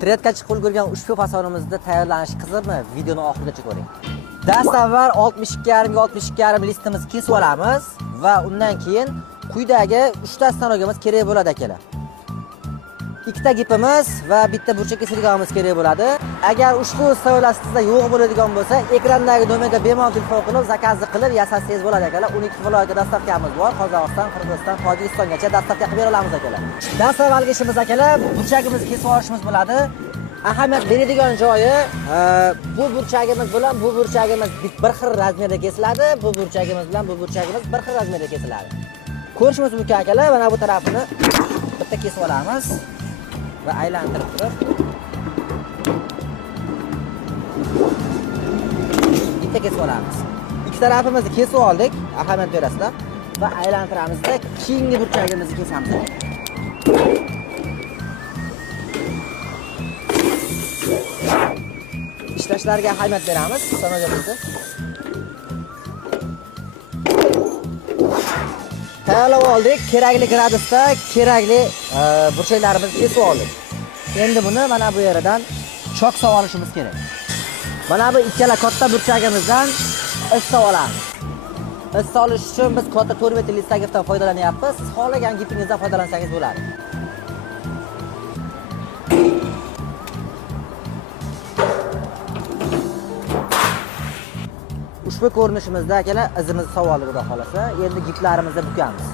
Tredga chiqib ulgurgan ushbu fasonimizda tayyorlanish qiziqmi? Videoni oxirigacha ko'ring. Dastavval 62,5 ga 62,5 listimizni kesib olamiz va undan keyin quyidagi 3 ta stanogimiz kerak bo'ladi akalar. Ikkita gipimiz va bitta burchak kesilganimiz kerak bo'ladi. Agar ushbu stavlar sizda yo'q bo'ladigan bo'lsa, ekrandagi nomerga bemalol telefon qilib, zakazni qilib yasasangiz bo'ladi akalar. 12 viloyatga dastavkamiz bor. Qozog'iston, Qirg'iziston, Tojikistongacha dastavka qilib bera olamiz akalar. Dastavvalgi ishimiz akalar, burchagimizni kesib olishimiz bo'ladi. Ahamiyat beradigan joyi bu burchagimiz bilan bu burchagimiz bir xil razmerda kesiladi. Bu burchagimiz bilan bu burchagimiz bir xil razmerda kesiladi. Ko'rishimiz mumkin akalar. Mana bu tarafini bitta kesib olamiz va aylantirib turib bitta kesib olamiz. Ikki tarafimizni kesib oldik, ahamiyat berasizlar va aylantiramizda keyingi burchagimizni kesamiz. Ishlashlarga ahamiyat beramiz, sanoqimizni. Tayyorlab oldik, kerakli gradusda kerakli burchaklarimizni kesib oldik. Endi buni mana bu yeridan chok solib olishimiz kerak. Mana bu ikkala katta burchagimizdan is solib olamiz. Is solish uchun biz katta 4 metrli stagifdan foydalanyapmiz. Siz xohlagan gipingizdan foydalansangiz bo'ladi. Ushbu ko'rinishimizda akalar izimizni solib oldik xudo xolasa. Endi giplarimizni bukamiz.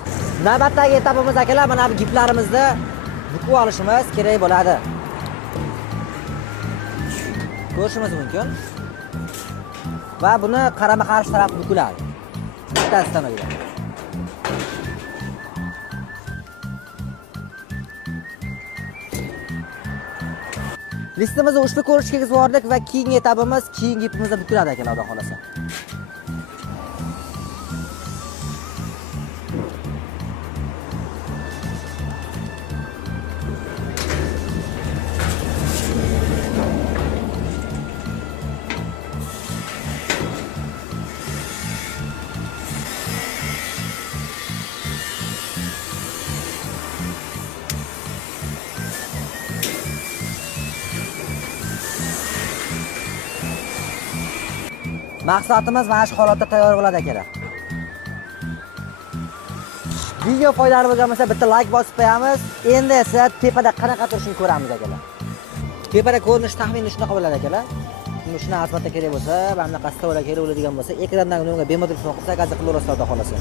Navbatdagi etapimiz akalar mana bu giplarimizni bukib olishimiz kerak bo'ladi. Ko'rishimiz mumkin. Va buni qarama-qarshi taraf bukiladi. Bittasidan o'ylab. Listimizni ushbu ko'rinishga kirgizib yubordik va keyingi etapimiz keyingi ipimizda bukiladi akalar xudo xolasa. Maqsadimiz mana shu holatda tayyor bo'ladi akalar. Video foydali bo'lgan bo'lsa bitta like bosib qo'yamiz. Endi esa tepada qanaqa turishini ko'ramiz akalar. Tepada ko'rinish taxminan shunaqa bo'ladi akalar. Shuni asfaltda kerak bo'lsa, va bunaqa stavlar kerak bo'ladigan bo'lsa, ekrandagi nomerga bemalol telefon qilsa, gazet qilib o'rasizlar xudo xolasa.